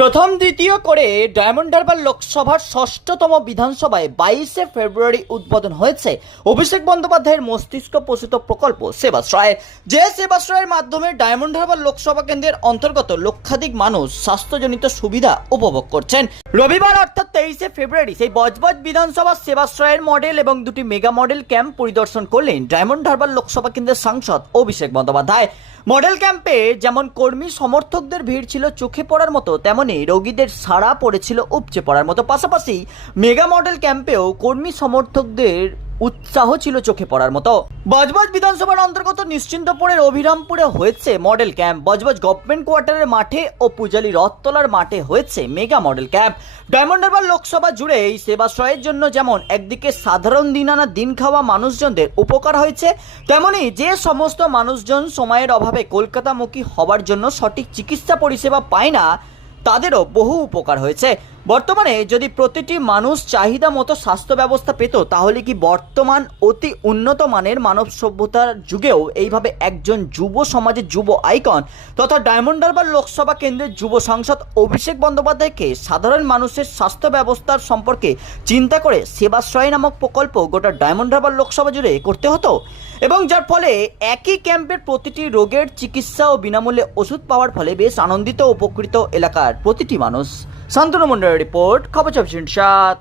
প্রথম দ্বিতীয় করে ডায়মন্ড হারবার লোকসভার ষষ্ঠতম বিধানসভায় বাইশে ফেব্রুয়ারি উদ্বোধন হয়েছে অভিষেক বন্দ্যোপাধ্যায়ের মস্তিষ্ক পোষিত প্রকল্প, সেবাশ্রয়। যে সেবাশ্রয়ের মাধ্যমে ডায়মন্ড হারবার লোকসভা কেন্দ্রের অন্তর্গত লক্ষাধিক মানুষ স্বাস্থ্যজনিত সুবিধা উপভোগ করছেন। রবিবার অর্থাৎ তেইশে ফেব্রুয়ারি সেই বজবজ বিধানসভা সেবাশ্রয়ের মডেল এবং দুটি মেগা মডেল ক্যাম্প পরিদর্শন করলেন ডায়মন্ড হারবার লোকসভা কেন্দ্রের সাংসদ অভিষেক বন্দ্যোপাধ্যায়। মডেল ক্যাম্পে যেমন কর্মী সমর্থকদের ভিড় ছিল চোখে পড়ার মতো, তেমনি রোগীদের সাড়া পড়েছিল উপচে পড়ার মতো। পাশাপাশি মেগা মডেল ক্যাম্পেও কর্মী সমর্থকদের উৎসাহ ছিল চোখে পড়ার মতো। বজবজ বিধানসভার অন্তর্গত নিশ্চিন্তপুরের অভিরামপুরে হয়েছে মডেল ক্যাম্প। বজবজ গভর্নমেন্ট কোয়ার্টারের মাঠে ও পূজালি রথতলার মাঠে হয়েছে mega model camp. Diamond Harbour Lok Sabha জুড়ে এই সেবাশ্রয়ের জন্য যেমন একদিকে সাধারণ দিন আনা দিন খাওয়া মানুষজনদের উপকার হয়েছে, তেমনি যে সমস্ত মানুষজন সময়ের অভাবে কলকাতামুখী হবার জন্য সঠিক চিকিৎসা পরিষেবা পায় না তাদেরও বহু উপকার হয়েছে। বর্তমানে যদি প্রতিটি মানুষ চাহিদা মতো স্বাস্থ্য ব্যবস্থা পেত, তাহলে কি বর্তমান অতি উন্নত মানের মানব সভ্যতার যুগেও এইভাবে একজন যুব সমাজের যুব আইকন তথা ডায়মন্ড হারবার লোকসভা কেন্দ্রের যুব সাংসদ অভিষেক বন্দ্যোপাধ্যায়কে সাধারণ মানুষের স্বাস্থ্য ব্যবস্থার সম্পর্কে চিন্তা করে সেবাশ্রয় নামক প্রকল্প গোটা ডায়মন্ড হারবার লোকসভা জুড়ে করতে হতো? এবং যার ফলে একই ক্যাম্পের প্রতিটি রোগের চিকিৎসা ও বিনামূল্যে ওষুধ পাওয়ার ফলে বেশ আনন্দিত উপকৃত এলাকার প্রতিটি মানুষ। শান্তনু মন্ডলের রিপোর্ট, খবর চব্বিশ